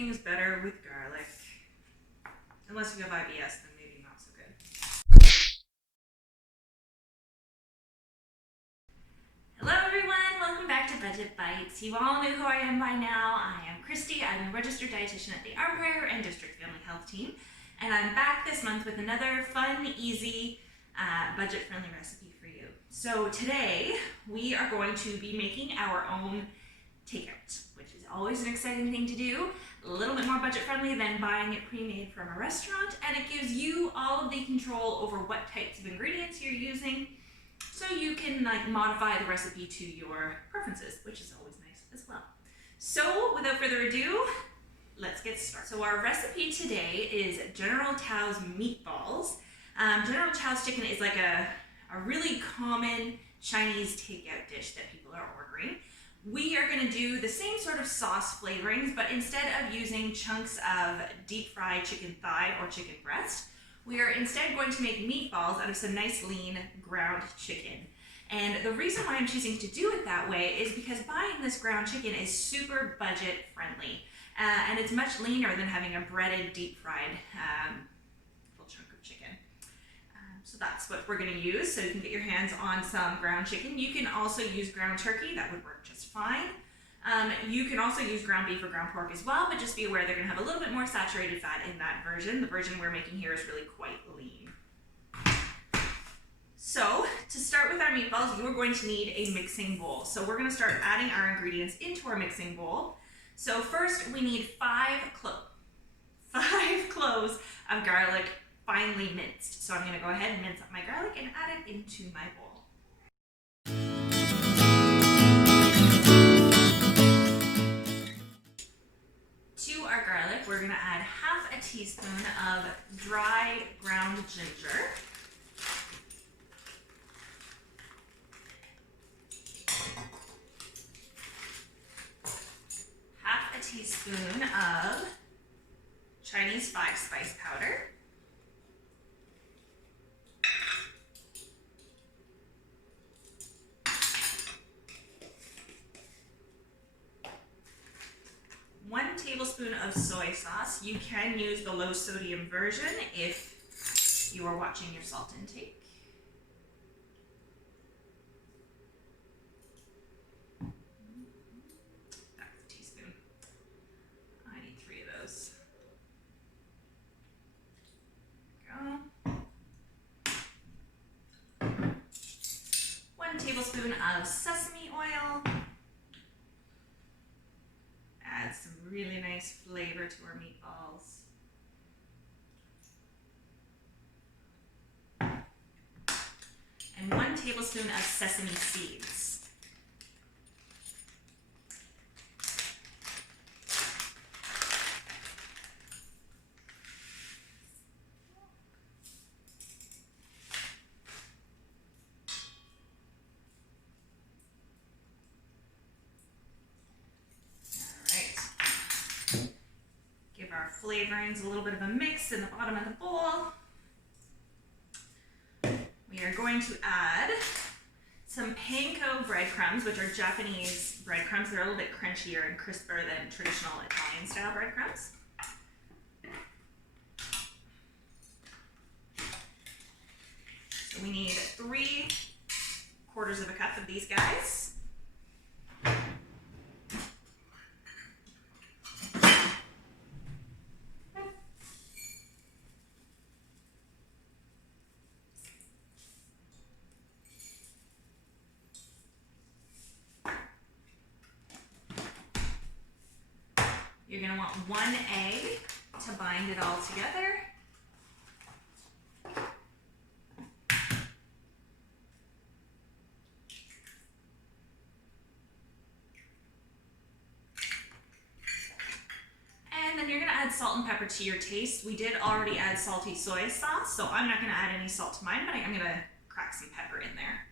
everything's better with garlic. Unless you have IBS, then maybe not so good. Hello everyone, welcome back to Budget Bites. You all know who I am by now. I am Christy. I'm a registered dietitian at the Arm Prayer and District Family Health Team. And I'm back this month with another fun, easy, budget-friendly recipe for you. So today, we are going to be making our own takeout, which is always an exciting thing to do. A little bit more budget-friendly than buying it pre-made from a restaurant, and it gives you all of the control over what types of ingredients you're using, so you can modify the recipe to your preferences, which is always nice as well. So without further ado, let's get started. So our recipe today is General Tao's meatballs. General Tao's chicken is like a really common Chinese takeout dish that people are ordering. We are going to do the same sort of sauce flavorings, but instead of using chunks of deep fried chicken thigh or chicken breast, we are instead going to make meatballs out of some nice lean ground chicken. And the reason why I'm choosing to do it that way is because buying this ground chicken is super budget friendly. And it's much leaner than having a breaded, deep fried full chunk of chicken. So that's what we're going to use, so you can get your hands on some ground chicken. You can also use ground turkey, that would work just fine. You can also use ground beef or ground pork as well, but just be aware they're going to have a little bit more saturated fat in that version. The version we're making here is really quite lean. So to start with our meatballs, you are going to need a mixing bowl. So we're going to start adding our ingredients into our mixing bowl. So first we need 5 cloves of garlic, finely minced. So I'm going to go ahead and mince up my garlic and add it into my bowl. To our garlic, we're going to add half a teaspoon of dry ground ginger. Half a teaspoon of Chinese 5-spice powder. One tablespoon of soy sauce. You can use the low sodium version if you are watching your salt intake. That's a teaspoon. I need 3 of those. There we go. 1 tablespoon of sesame oil. Add some really nice flavor to our meatballs. And 1 tablespoon of sesame seeds. Our flavorings, a little bit of a mix in the bottom of the bowl. We are going to add some panko breadcrumbs, which are Japanese breadcrumbs. They're a little bit crunchier and crisper than traditional Italian style breadcrumbs. So we need 3/4 cup of these guys. You're going to want 1 egg to bind it all together. And then you're going to add salt and pepper to your taste. We did already add salty soy sauce, so I'm not going to add any salt to mine, but I'm going to crack some pepper in there.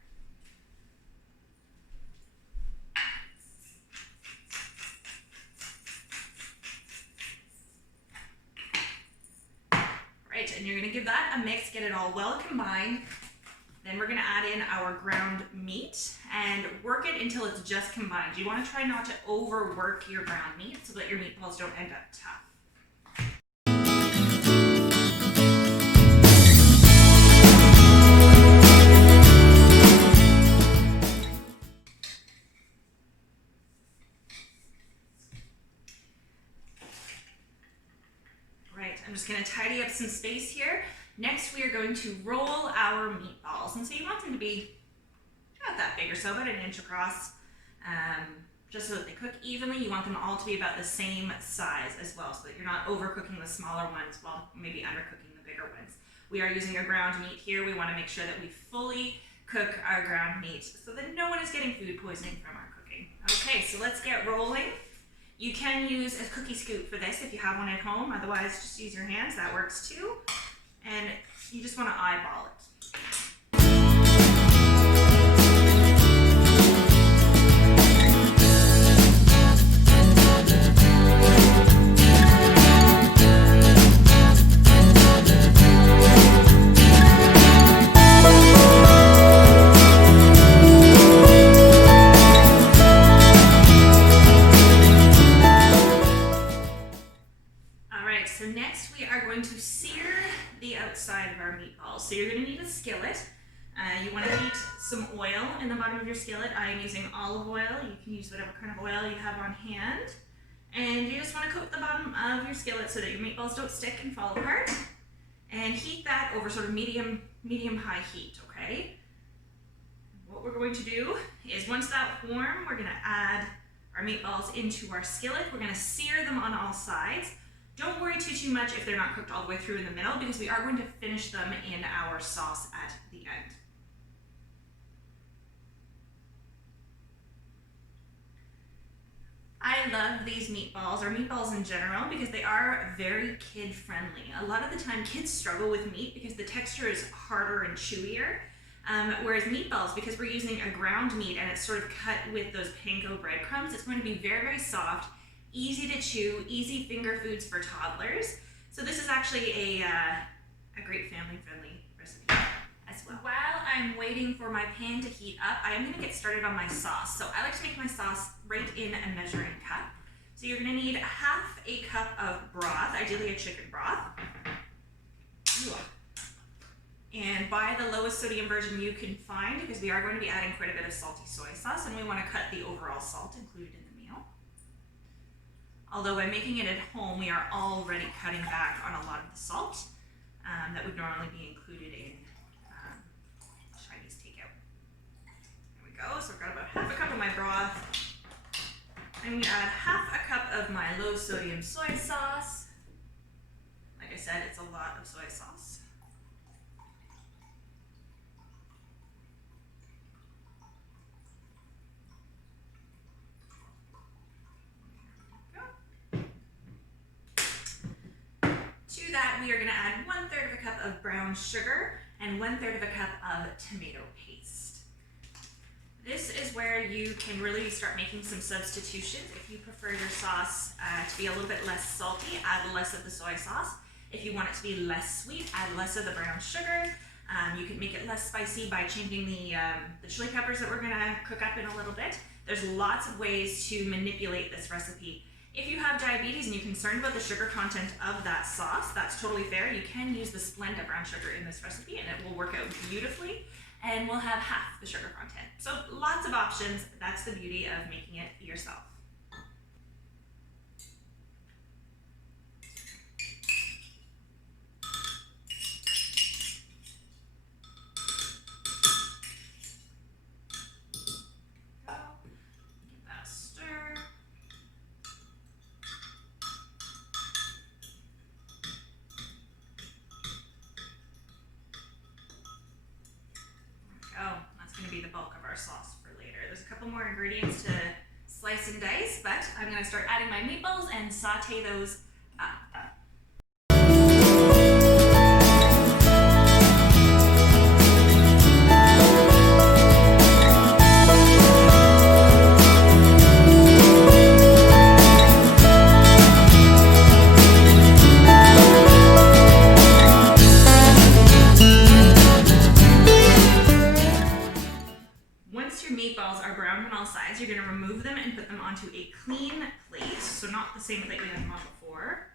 And you're going to give that a mix, get it all well combined. Then we're gonna add in our ground meat and work it until it's just combined. You wanna try not to overwork your ground meat so that your meatballs don't end up tough. I'm just going to tidy up some space here. Next, we are going to roll our meatballs. And so you want them to be about that big or so, about an inch across, just so that they cook evenly. You want them all to be about the same size as well, so that you're not overcooking the smaller ones while maybe undercooking the bigger ones. We are using a ground meat here. We want to make sure that we fully cook our ground meat so that no one is getting food poisoning from our cooking. Okay, so let's get rolling. You can use a cookie scoop for this if you have one at home. Otherwise, just use your hands. That works too. And you just want to eyeball it. So next we are going to sear the outside of our meatballs. So you're going to need a skillet. You want to heat some oil in the bottom of your skillet. I am using olive oil. You can use whatever kind of oil you have on hand. And you just want to coat the bottom of your skillet so that your meatballs don't stick and fall apart. And heat that over sort of medium-high heat, okay? What we're going to do is once that's warm, we're going to add our meatballs into our skillet. We're going to sear them on all sides. Don't worry too much if they're not cooked all the way through in the middle, because we are going to finish them in our sauce at the end. I love these meatballs, or meatballs in general, because they are very kid-friendly. A lot of the time kids struggle with meat because the texture is harder and chewier, whereas meatballs, because we're using a ground meat and it's sort of cut with those panko breadcrumbs, it's going to be very soft, easy to chew, easy finger foods for toddlers. So this is actually a great family-friendly recipe as well. While I'm waiting for my pan to heat up, I am going to get started on my sauce. So I like to make my sauce right in a measuring cup. So you're going to need half a cup of broth, ideally a chicken broth. And buy the lowest sodium version you can find, because we are going to be adding quite a bit of salty soy sauce, and we want to cut the overall salt included in the meal. Although by making it at home, we are already cutting back on a lot of the salt that would normally be included in Chinese takeout. There we go. So I've got about half a cup of my broth. I'm going to add half a cup of my low sodium soy sauce. Like I said, it's a lot of soy sauce. To that, we are going to add 1/3 of a cup of brown sugar and 1/3 of a cup of tomato paste. This is where you can really start making some substitutions. If you prefer your sauce to be a little bit less salty, add less of the soy sauce. If you want it to be less sweet, add less of the brown sugar. You can make it less spicy by changing the chili peppers that we're going to cook up in a little bit. There's lots of ways to manipulate this recipe. If you have diabetes and you're concerned about the sugar content of that sauce, that's totally fair. You can use the Splenda brown sugar in this recipe and it will work out beautifully, and we'll have half the sugar content. So lots of options. That's the beauty of making it yourself. Be the bulk of our sauce for later. There's a couple more ingredients to slice and dice, but I'm going to start adding my meatballs and saute those up. onto a clean plate, so not the same plate we had them on before.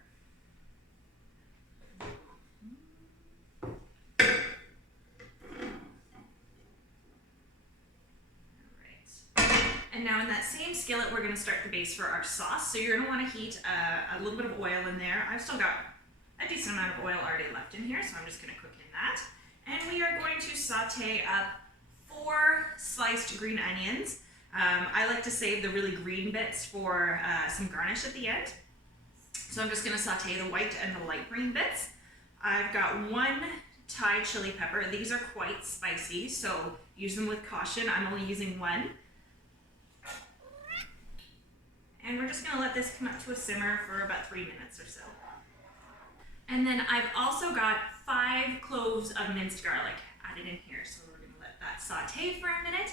And now in that same skillet, we're gonna start the base for our sauce. So you're gonna wanna heat a little bit of oil in there. I've still got a decent amount of oil already left in here, so I'm just gonna cook in that. And we are going to saute up 4 sliced green onions. I like to save the really green bits for some garnish at the end. So I'm just gonna saute the white and the light green bits. I've got 1 Thai chili pepper. These are quite spicy, so use them with caution. I'm only using 1. And we're just gonna let this come up to a simmer for about 3 minutes or so. And then I've also got 5 cloves of minced garlic added in here. So we're gonna let that saute for a minute.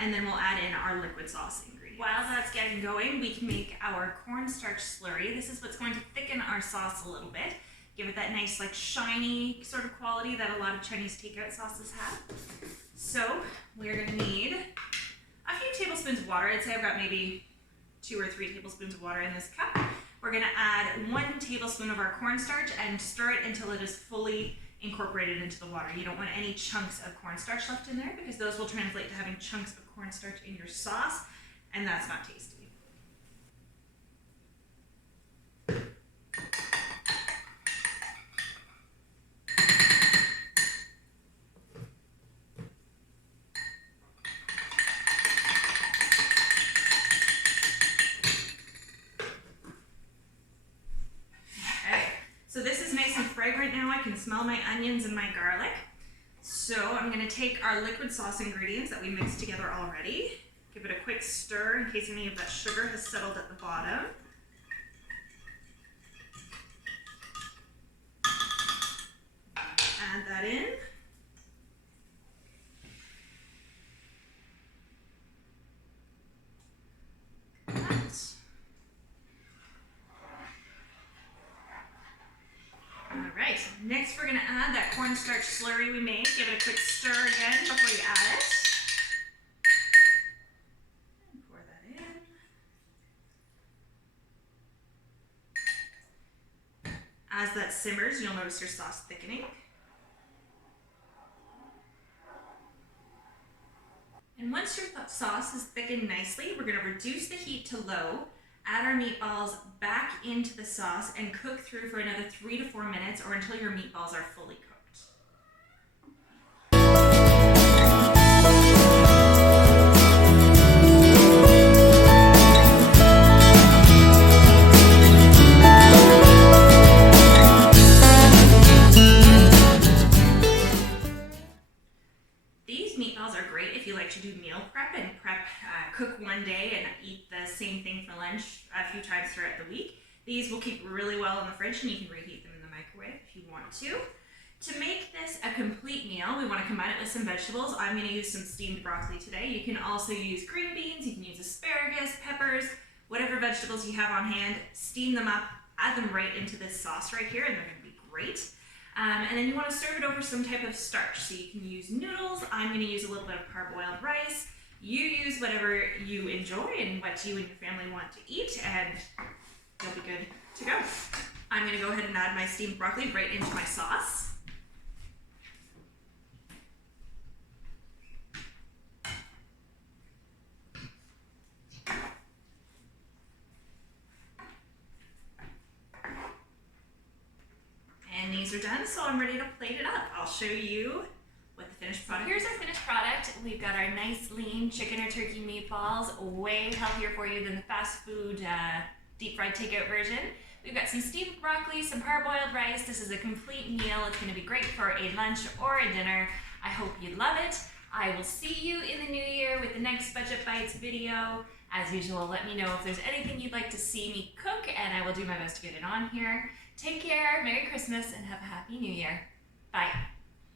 And then we'll add in our liquid sauce ingredients. While that's getting going, we can make our cornstarch slurry. This is what's going to thicken our sauce a little bit. Give it that nice, like, shiny sort of quality that a lot of Chinese takeout sauces have. So we're gonna need a few tablespoons of water. I'd say I've got maybe 2 or 3 tablespoons of water in this cup. We're gonna add 1 tablespoon of our cornstarch and stir it until it is fully incorporated into the water. You don't want any chunks of cornstarch left in there because those will translate to having chunks of cornstarch in your sauce, and that's not tasty. So this is nice and fragrant now. I can smell my onions and my garlic. So I'm gonna take our liquid sauce ingredients that we mixed together already, give it a quick stir in case any of that sugar has settled at the bottom. Add that in. Alright, next we're going to add that cornstarch slurry we made. Give it a quick stir again before you add it. And pour that in. As that simmers, you'll notice your sauce thickening. And once your sauce is thickened nicely, we're going to reduce the heat to low, add our meatballs back into the sauce, and cook through for another 3 to 4 minutes or until your meatballs are fully cooked. These meatballs are great if you like to do meal prep and cook one day and eat the same thing for lunch a few times throughout the week. These will keep really well in the fridge and you can reheat them in the microwave if you want to. To make this a complete meal, we want to combine it with some vegetables. I'm going to use some steamed broccoli today. You can also use green beans, you can use asparagus, peppers, whatever vegetables you have on hand. Steam them up, add them right into this sauce right here, and they're going to be great. And then you want to serve it over some type of starch. So you can use noodles. I'm going to use a little bit of parboiled rice. You use whatever you enjoy and what you and your family want to eat, and you'll be good to go. I'm going to go ahead and add my steamed broccoli right into my sauce. And these are done, so I'm ready to plate it up. I'll show you what the finished product is. Here's our finished product. We've got our nice lean chicken or turkey meatballs, way healthier for you than the fast food deep fried takeout version. We've got some steamed broccoli, some parboiled rice. This is a complete meal. It's going to be great for a lunch or a dinner. I hope you love it. I will see you in the new year with the next Budget Bites video. As usual, let me know if there's anything you'd like to see me cook, and I will do my best to get it on here. Take care, Merry Christmas, and have a Happy New Year. Bye.